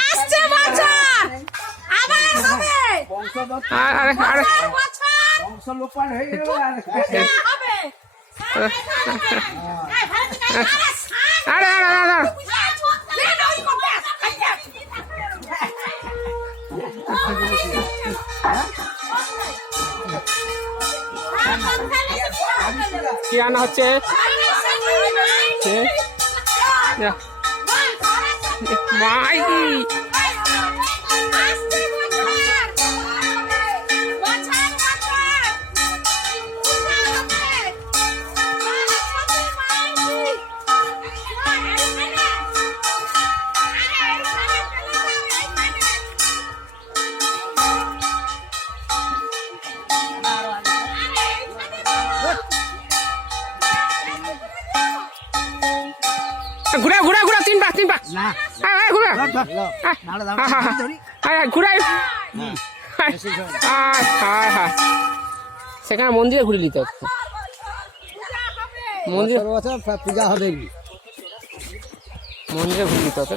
আসছে বছর আবার হবে আরে আরে বংশ লোপান হয়ে গেল হবে আরে আরে আরে কি রান্না হচ্ছে মাই ঘুরা ঘুরা ঘুরা তিন পাক ঘুরা ঘুরাই সেখানে মন্দিরে ঘুরে নিতে হচ্ছে মন্দিরে পূজা হবে মন্দিরে ঘুরে নিতে হতো